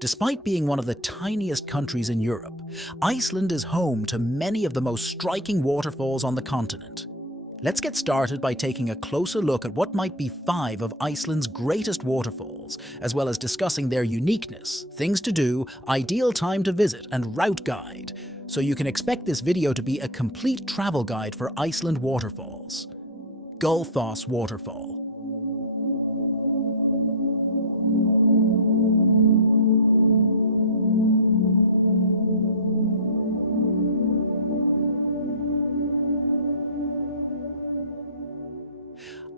Despite being one of the tiniest countries in Europe, Iceland is home to many of the most striking waterfalls on the continent. Let's get started by taking a closer look at what might be 5 of Iceland's greatest waterfalls, as well as discussing their uniqueness, things to do, ideal time to visit, and route guide, so you can expect this video to be a complete travel guide for Iceland waterfalls. Gullfoss Waterfall.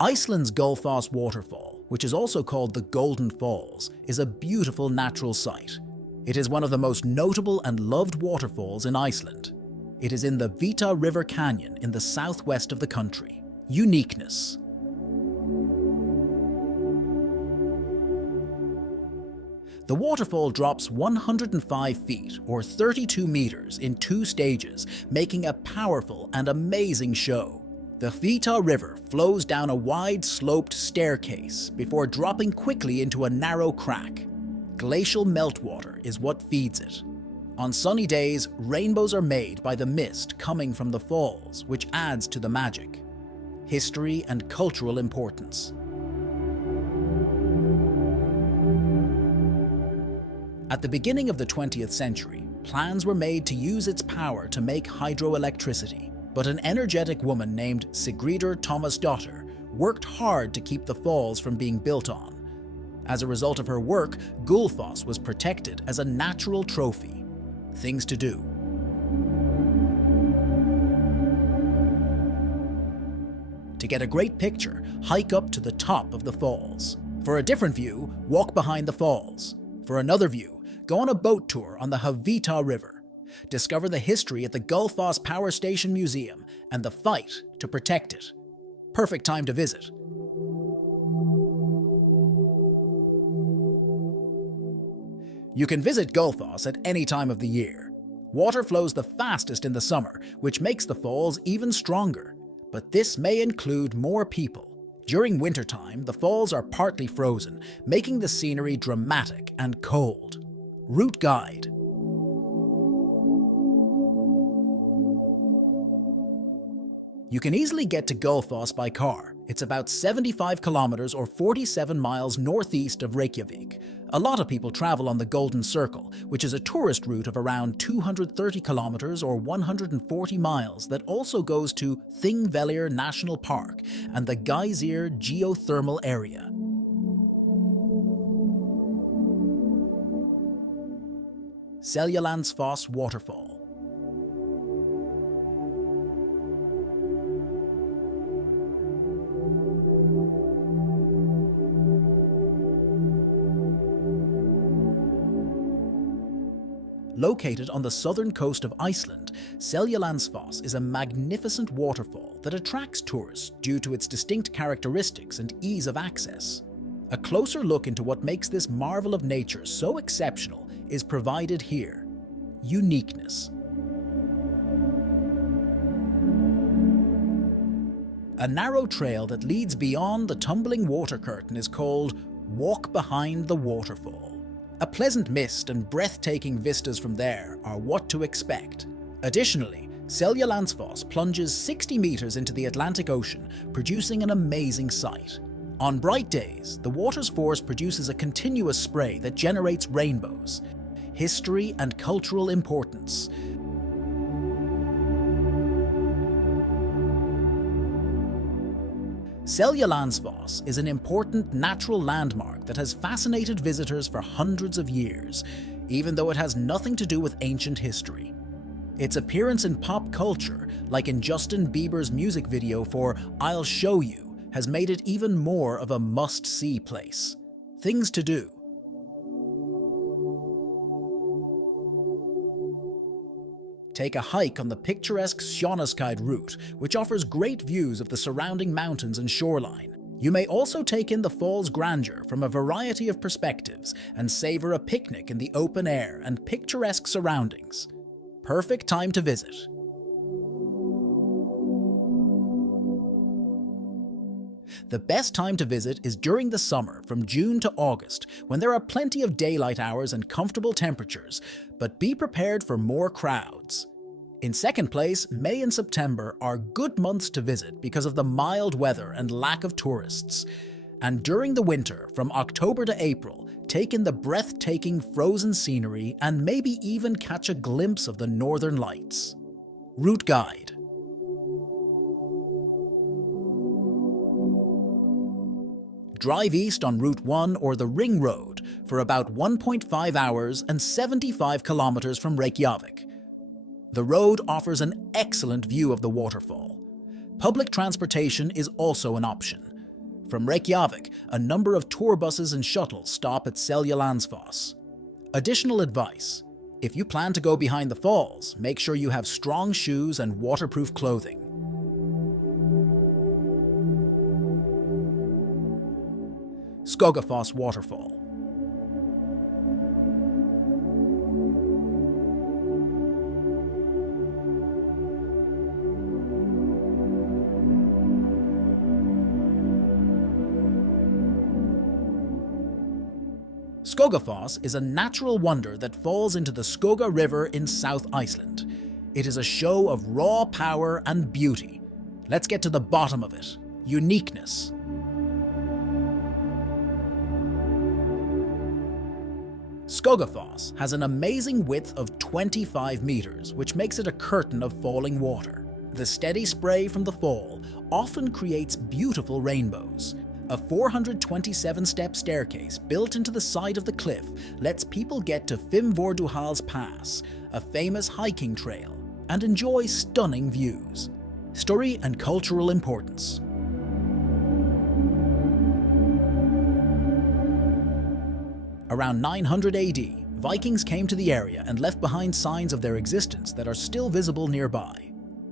Iceland's Gullfoss waterfall, which is also called the Golden Falls, is a beautiful natural sight. It is one of the most notable and loved waterfalls in Iceland. It is in the Vita River Canyon in the southwest of the country. Uniqueness. The waterfall drops 105 feet or 32 meters in 2 stages, making a powerful and amazing show. The Vita River flows down a wide sloped staircase before dropping quickly into a narrow crack. Glacial meltwater is what feeds it. On sunny days, rainbows are made by the mist coming from the falls, which adds to the magic. History and cultural importance. At the beginning of the 20th century, plans were made to use its power to make hydroelectricity. But an energetic woman named Sigríður Tómasdóttir worked hard to keep the falls from being built on. As a result of her work, Gullfoss was protected as a natural trophy. Things to do. To get a great picture, hike up to the top of the falls. For a different view, walk behind the falls. For another view, go on a boat tour on the Havita River. Discover the history at the Gullfoss Power Station Museum and the fight to protect it. Perfect time to visit. You can visit Gullfoss at any time of the year. Water flows the fastest in the summer, which makes the falls even stronger. But this may include more people. During wintertime, the falls are partly frozen, making the scenery dramatic and cold. Route guide. You can easily get to Gullfoss by car. It's about 75 kilometers or 47 miles northeast of Reykjavik. A lot of people travel on the Golden Circle, which is a tourist route of around 230 kilometers or 140 miles that also goes to Thingvellir National Park and the Geyser geothermal area. Seljalandsfoss Waterfall. Located on the southern coast of Iceland, Seljalandsfoss is a magnificent waterfall that attracts tourists due to its distinct characteristics and ease of access. A closer look into what makes this marvel of nature so exceptional is provided here. Uniqueness. A narrow trail that leads beyond the tumbling water curtain is called Walk Behind the Waterfall. A pleasant mist and breathtaking vistas from there are what to expect. Additionally, Seljalandsfoss plunges 60 meters into the Atlantic Ocean, producing an amazing sight. On bright days, the water's force produces a continuous spray that generates rainbows. History and cultural importance. Seljalandsfoss is an important natural landmark that has fascinated visitors for hundreds of years, even though it has nothing to do with ancient history. Its appearance in pop culture, like in Justin Bieber's music video for I'll Show You, has made it even more of a must-see place. Things to do. Take a hike on the picturesque Sjónarskaid route, which offers great views of the surrounding mountains and shoreline. You may also take in the fall's grandeur from a variety of perspectives and savor a picnic in the open air and picturesque surroundings. Perfect time to visit. The best time to visit is during the summer, from June to August, when there are plenty of daylight hours and comfortable temperatures, but be prepared for more crowds. In second place, May and September are good months to visit because of the mild weather and lack of tourists. And during the winter, from October to April, take in the breathtaking frozen scenery and maybe even catch a glimpse of the Northern Lights. Route Guide. Drive east on Route 1 or the Ring Road for about 1.5 hours and 75 kilometers from Reykjavik. The road offers an excellent view of the waterfall. Public transportation is also an option. From Reykjavik, a number of tour buses and shuttles stop at Seljalandsfoss. Additional advice: if you plan to go behind the falls, make sure you have strong shoes and waterproof clothing. Skógafoss Waterfall. Skógafoss is a natural wonder that falls into the Skóga River in South Iceland. It is a show of raw power and beauty. Let's get to the bottom of it: uniqueness. Skógafoss has an amazing width of 25 meters, which makes it a curtain of falling water. The steady spray from the fall often creates beautiful rainbows. A 427-step staircase built into the side of the cliff lets people get to Fimmvörðuháls Pass, a famous hiking trail, and enjoy stunning views. Story and cultural importance. Around 900 AD, Vikings came to the area and left behind signs of their existence that are still visible nearby.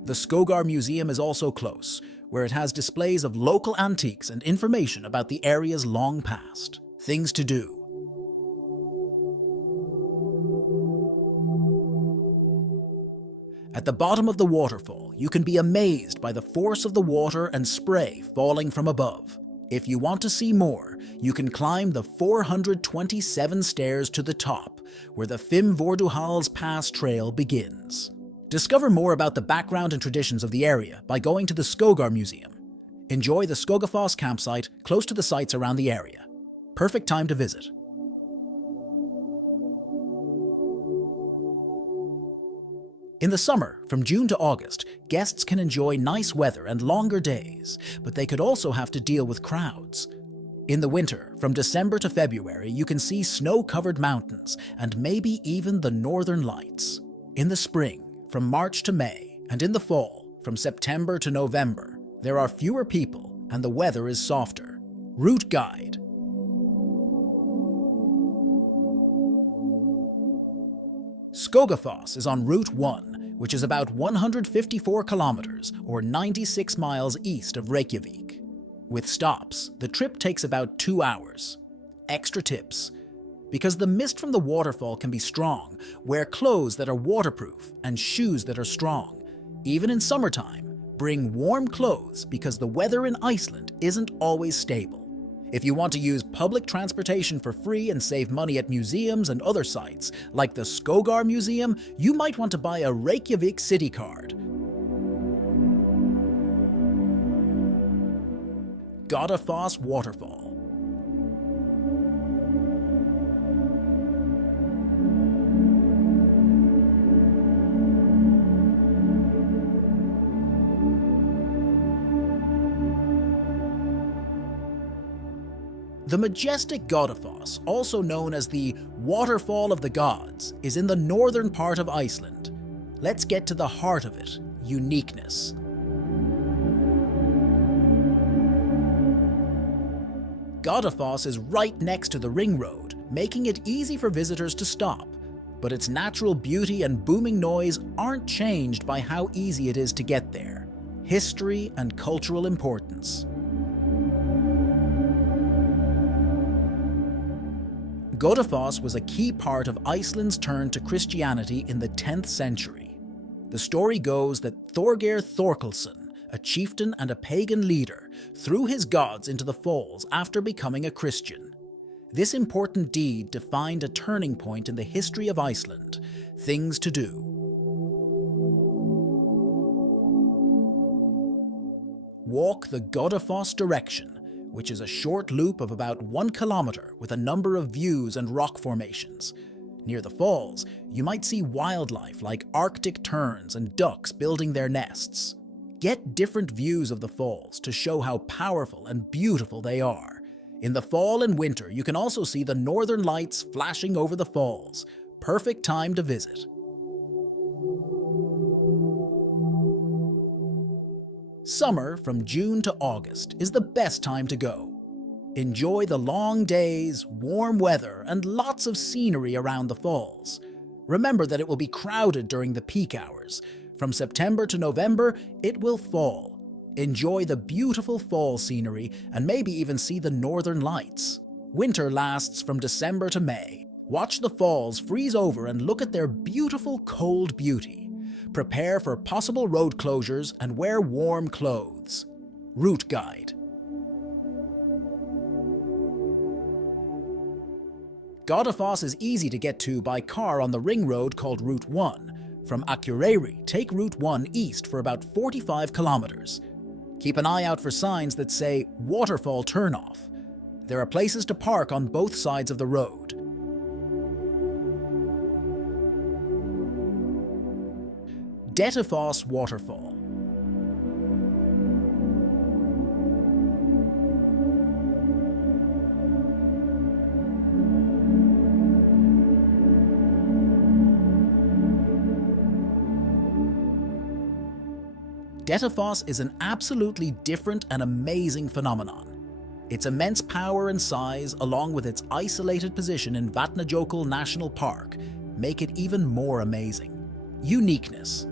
The Skógar Museum is also close, where it has displays of local antiques and information about the area's long past. Things to do. At the bottom of the waterfall, you can be amazed by the force of the water and spray falling from above. If you want to see more, you can climb the 427 stairs to the top, where the Fimmvörðuháls Pass trail begins. Discover more about the background and traditions of the area by going to the Skógar Museum. Enjoy the Skógafoss campsite close to the sites around the area. Perfect time to visit. In the summer, from June to August, guests can enjoy nice weather and longer days, but they could also have to deal with crowds. In the winter, from December to February, you can see snow-covered mountains and maybe even the Northern Lights. In the spring, from March to May, and in the fall, from September to November, there are fewer people and the weather is softer. Route Guide. Skógafoss is on Route 1, which is about 154 kilometers or 96 miles east of Reykjavik. With stops, the trip takes about 2 hours. Extra tips: because the mist from the waterfall can be strong, wear clothes that are waterproof and shoes that are strong. Even in summertime, bring warm clothes because the weather in Iceland isn't always stable. If you want to use public transportation for free and save money at museums and other sites, like the Skógar Museum, you might want to buy a Reykjavik city card. Godafoss Waterfall. The majestic Godafoss, also known as the Waterfall of the Gods, is in the northern part of Iceland. Let's get to the heart of it: uniqueness. Godafoss is right next to the Ring Road, making it easy for visitors to stop. But its natural beauty and booming noise aren't changed by how easy it is to get there. History and cultural importance. Godafoss was a key part of Iceland's turn to Christianity in the 10th century. The story goes that Thorgeir Thorkelsson, a chieftain and a pagan leader, threw his gods into the falls after becoming a Christian. This important deed defined a turning point in the history of Iceland. Things to do. Walk the Godafoss direction, which is a short loop of about 1 kilometer with a number of views and rock formations. Near the falls, you might see wildlife like Arctic terns and ducks building their nests. Get different views of the falls to show how powerful and beautiful they are. In the fall and winter, you can also see the northern lights flashing over the falls. Perfect time to visit. Summer from June to August is the best time to go. Enjoy the long days, warm weather, and lots of scenery around the falls. Remember that it will be crowded during the peak hours. From September to November, it will fall. Enjoy the beautiful fall scenery and maybe even see the northern lights. Winter lasts from December to May. Watch the falls freeze over and look at their beautiful cold beauty. Prepare for possible road closures and wear warm clothes. Route Guide. Godafoss is easy to get to by car on the ring road called Route 1. From Akureyri, take Route 1 east for about 45 kilometers. Keep an eye out for signs that say Waterfall turnoff. There are places to park on both sides of the road. Dettifoss Waterfall. Dettifoss is an absolutely different and amazing phenomenon. Its immense power and size, along with its isolated position in Vatnajökull National Park, make it even more amazing. Uniqueness.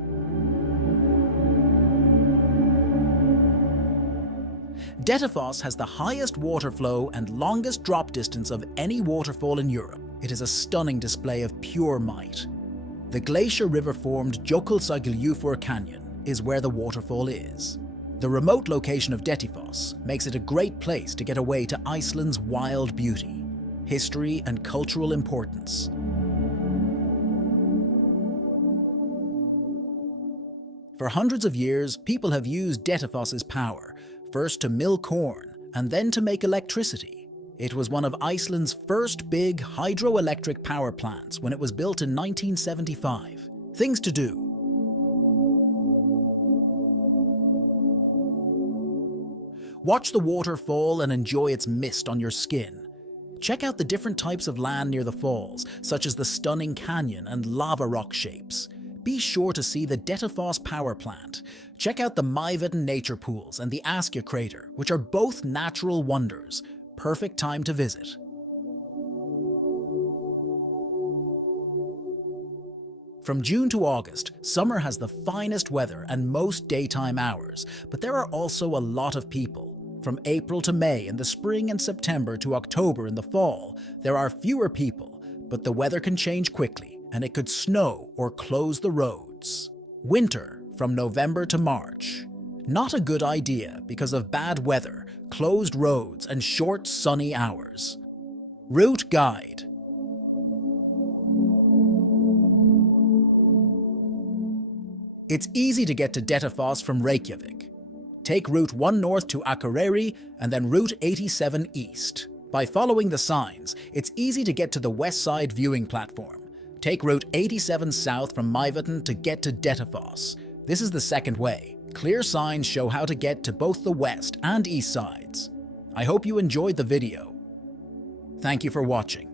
Dettifoss has the highest water flow and longest drop distance of any waterfall in Europe. It is a stunning display of pure might. The glacier river-formed Jökulsárgljúfur Canyon is where the waterfall is. The remote location of Dettifoss makes it a great place to get away to Iceland's wild beauty, history and cultural importance. For hundreds of years, people have used Dettifoss's power, first to mill corn and then to make electricity. It was one of Iceland's first big hydroelectric power plants when it was built in 1975. Things to do. Watch the water fall and enjoy its mist on your skin. Check out the different types of land near the falls, such as the stunning canyon and lava rock shapes. Be sure to see the Dettifoss power plant. Check out the Mývatn nature pools and the Askja crater, which are both natural wonders. Perfect time to visit. From June to August, summer has the finest weather and most daytime hours, but there are also a lot of people. From April to May in the spring and September to October in the fall, there are fewer people, but the weather can change quickly, and it could snow or close the roads. Winter from November to March. Not a good idea because of bad weather, closed roads, and short sunny hours. Route Guide. It's easy to get to Dettifoss from Reykjavik. Take Route 1 north to Akureyri and then Route 87 east. By following the signs, it's easy to get to the west side viewing platform. Take Route 87 south from Mývatn to get to Dettifoss. This is the second way. Clear signs show how to get to both the west and east sides. I hope you enjoyed the video. Thank you for watching.